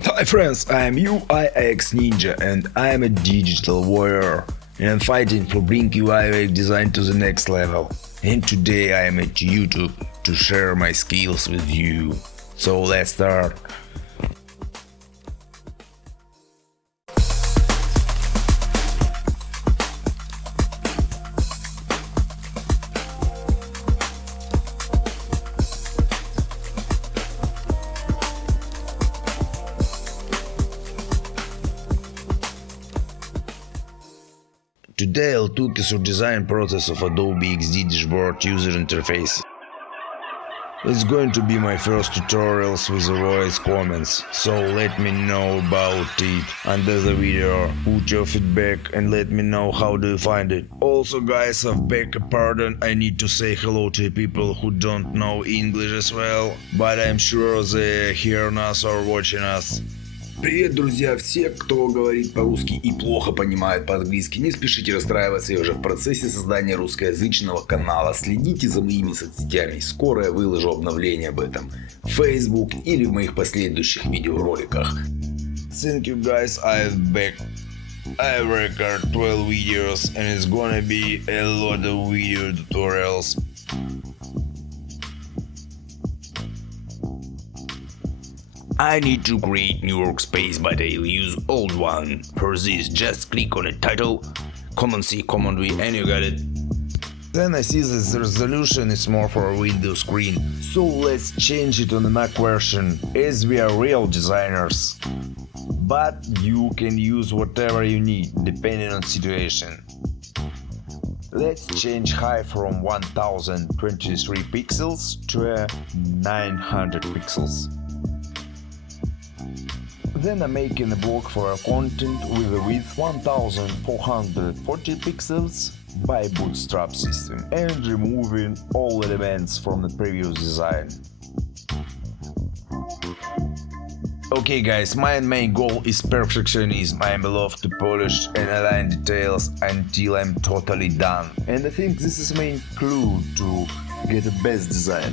Hi friends, I am UIX Ninja and I am a digital warrior and I'm fighting to bring UIX design to the next level. And today I am at YouTube to share my skills with you. So let's start. Today I'll talk you through design process of Adobe XD dashboard user interface. It's going to be my first tutorials with the voice comments, so let me know about it under the video, put your feedback and let me know how do you find it. Also guys, I beg a pardon, I need to say hello to people who don't know English as well, but I'm sure they hear us or watching us. Привет, друзья! Все, кто говорит по-русски и плохо понимает по-английски, не спешите расстраиваться, я уже в процессе создания русскоязычного канала. Следите за моими соцсетями, скоро я выложу обновление об этом в Facebook или в моих последующих видеороликах. Thank you guys, I'm back. I record 12 videos and it's gonna be a lot of video tutorials. I need to create new workspace, but I'll use old one. For this, just click on the title, Command C, Command V, and you got it. Then I see that the resolution is more for a Windows screen, so let's change it on the Mac version, as we are real designers. But you can use whatever you need, depending on situation. Let's change height from 1023 pixels to 900 pixels. Then I'm making a block for a content with a width 1440 pixels by Bootstrap system and removing all elements from the previous design. Okay guys, my main goal is perfectionism. I love to polish and align details until I'm totally done. And I think this is main clue to get the best design.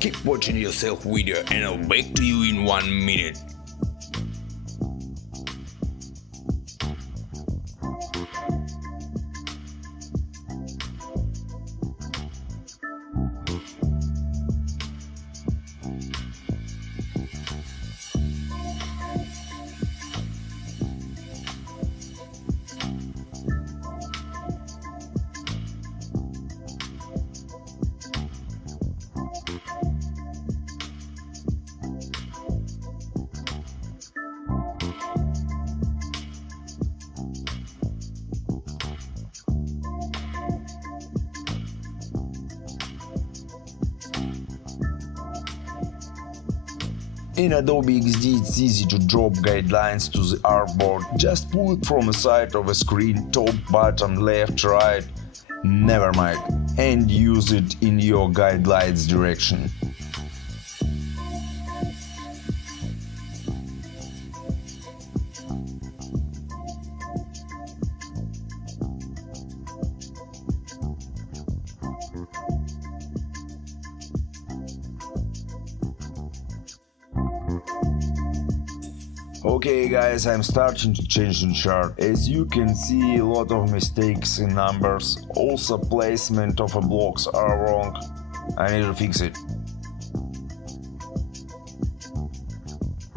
Keep watching yourself video and I'll back to you in 1 minute. In Adobe XD it's easy to drop guidelines to the artboard. Just pull it from the side of a screen, top, bottom, left, right, never mind, and use it in your guidelines direction. Okay guys, I'm starting to change the chart. As you can see, a lot of mistakes in numbers. Also placement of the blocks are wrong. I need to fix it.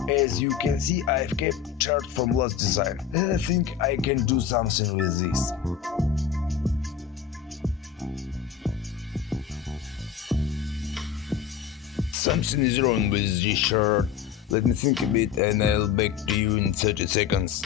As you can see, I've kept the chart from last design. And I think I can do something with this. Something is wrong with this chart. Let me think a bit and I'll back to you in 30 seconds.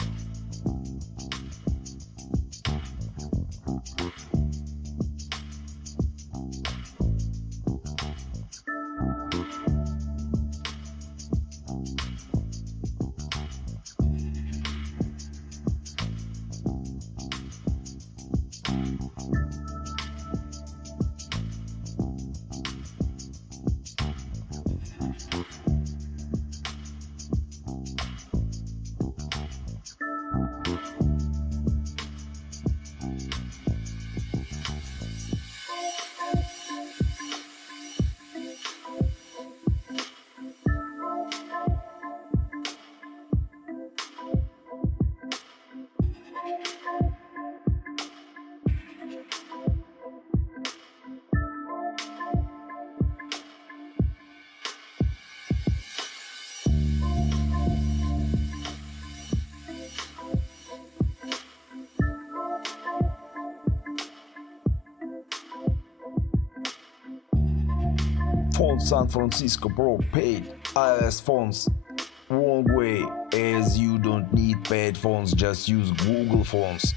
want San Francisco Pro paid iOS phones? Wrong way, as you don't need paid phones, just use Google phones.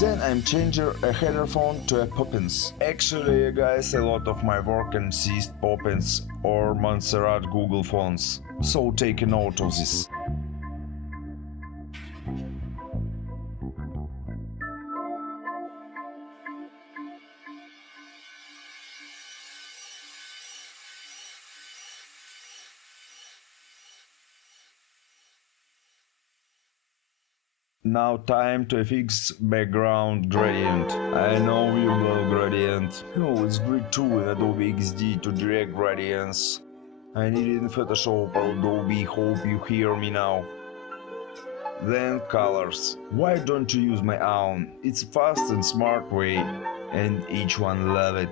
Then I'm changing a header phone to a Poppins. Actually, guys, a lot of my work consists Poppins or Montserrat Google phones, so take a note of this. Now time to fix background gradient. I know you love gradient. Oh, it's great too in Adobe XD to direct gradients. I need it in Photoshop, Adobe, hope you hear me now. Then colors. Why don't you use my own? It's fast and smart way, and each one love it.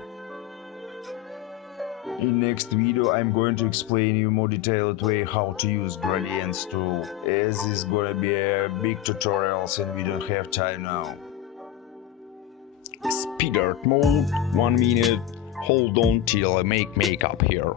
In next video I'm going to explain you more detailed way how to use gradients tool, as is gonna be a big tutorials and we don't have time now. Speedart mode, 1 minute, hold on till I make makeup here.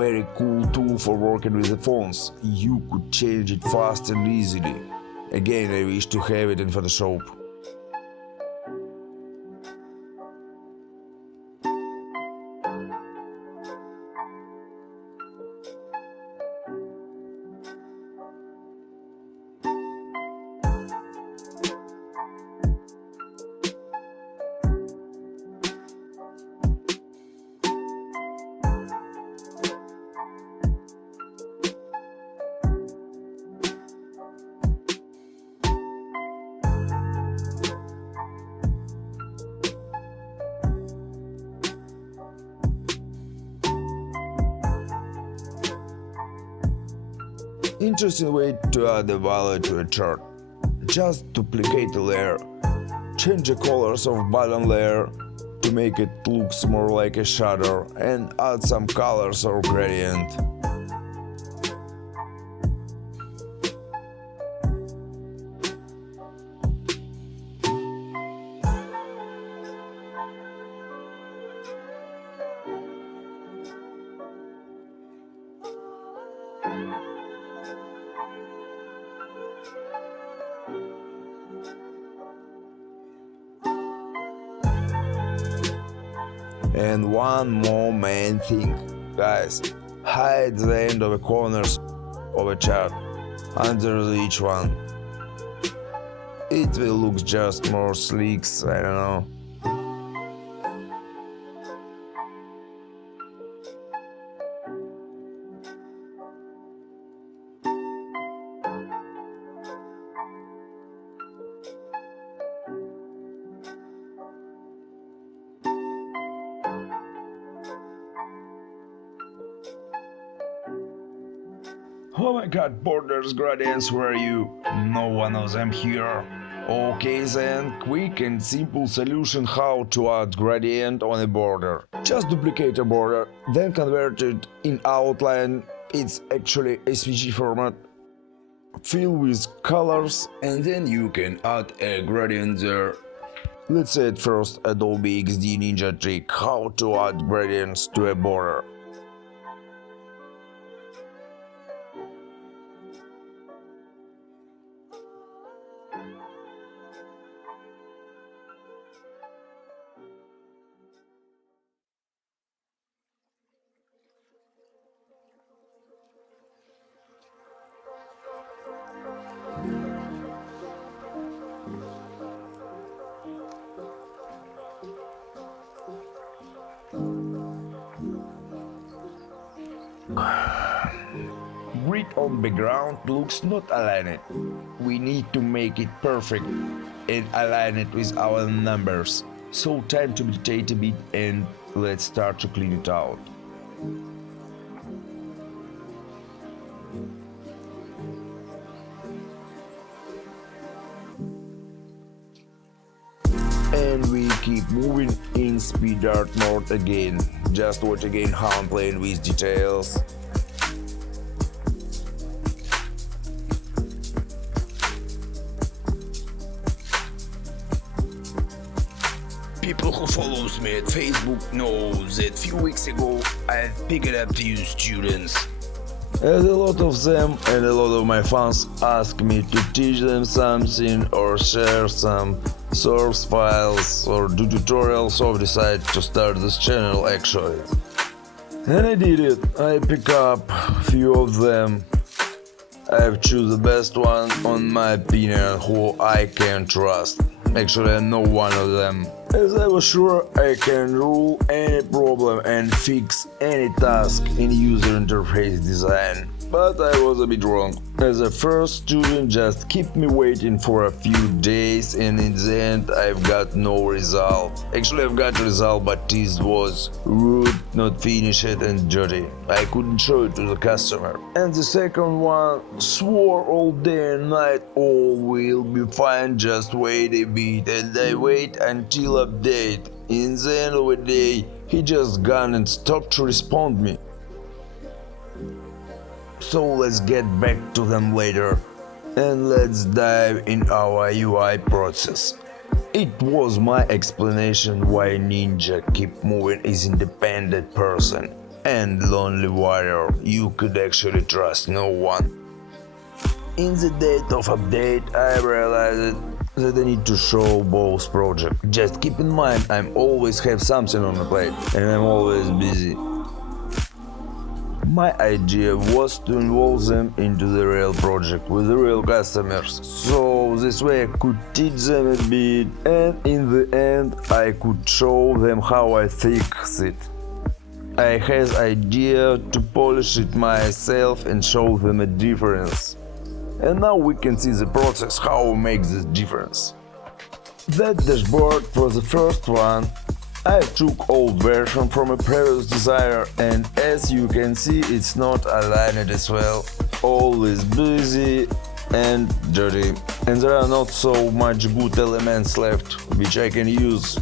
Very cool tool for working with the phones. You could change it fast and easily. Again, I wish to have it in Photoshop. Interesting way to add a value to a chart. Just duplicate the layer, change the colors of bottom layer to make it looks more like a shadow, and add some colors or gradient. And one more main thing, guys, hide the end of the corners of a chart under each one. It will look just more sleek, I don't know. Oh my god, borders, gradients, where are you? No one of them here. Okay then, quick and simple solution how to add gradient on a border. Just duplicate a border, then convert it in outline, it's actually SVG format. Fill with colors and then you can add a gradient there. Let's add first Adobe XD Ninja trick how to add gradients to a border. Grid on background looks not aligned. We need to make it perfect and align it with our numbers. So time to meditate a bit and let's start to clean it out. And we keep moving in speedart mode again. Just watch again how I'm playing with details. People who follows me at Facebook know that few weeks ago I picked up few students. And a lot of them and a lot of my fans ask me to teach them something or share some source files or do tutorials, so I decided to start this channel actually. And I did it. I pick up few of them. I've choose the best one on my opinion who I can trust. Actually, I know one of them, as I was sure I can rule any problem and fix any task in user interface design. But I was a bit wrong, as a first student just kept me waiting for a few days and in the end I've got no result. Actually I've got result, but this was rude, not finished and dirty. I couldn't show it to the customer. And the second one swore all day and night all will be fine, just wait a bit, and I wait until update. In the end of the day he just gone and stopped to respond me. So let's get back to them later and let's dive in our UI process. It was my explanation why Ninja Keep Moving is independent person and lonely warrior. You could actually trust no one. In the date of update I realized that I need to show both projects. Just keep in mind I'm always have something on the plate and I'm always busy. My idea was to involve them into the real project with the real customers, so this way I could teach them a bit and in the end I could show them how I fix it. I had idea to polish it myself and show them a difference. And now we can see the process how we make this difference. That dashboard for the first one I took old version from a previous designer and as you can see it's not aligned as well, always busy and dirty, and there are not so much good elements left which I can use.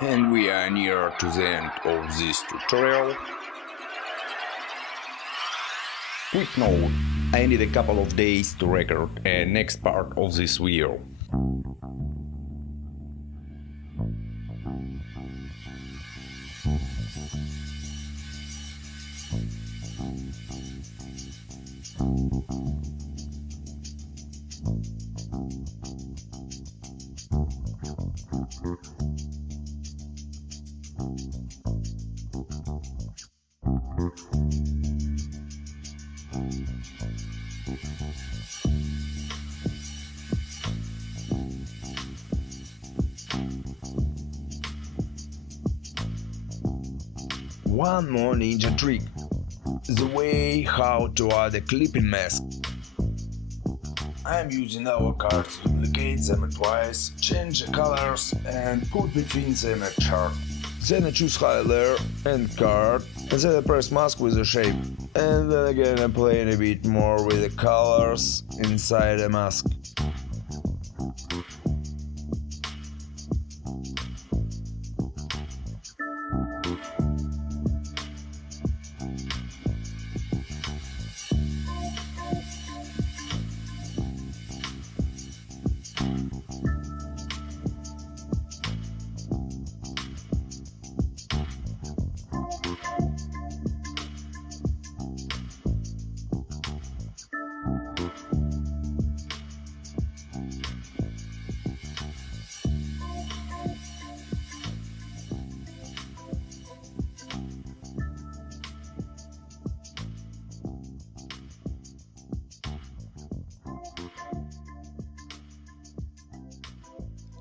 And we are near to the end of this tutorial. Quick note, I need a couple of days to record a next part of this video. One more ninja trick. The way how to add a clipping mask. I'm using our cards to duplicate them twice, change the colors and put between them a chart. Then I choose highlighter and card, and then I press mask with the shape. And then again I play a bit more with the colors inside the mask.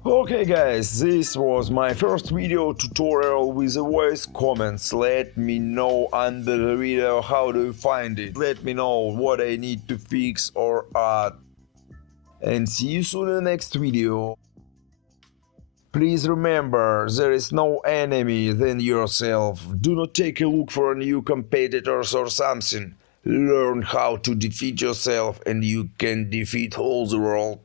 Okay guys, this was my first video tutorial with the voice comments. Let me know under the video how do you find it. Let me know what I need to fix or add. And see you soon in the next video. Please remember, there is no enemy than yourself. Do not take a look for new competitors or something. Learn how to defeat yourself and you can defeat all the world.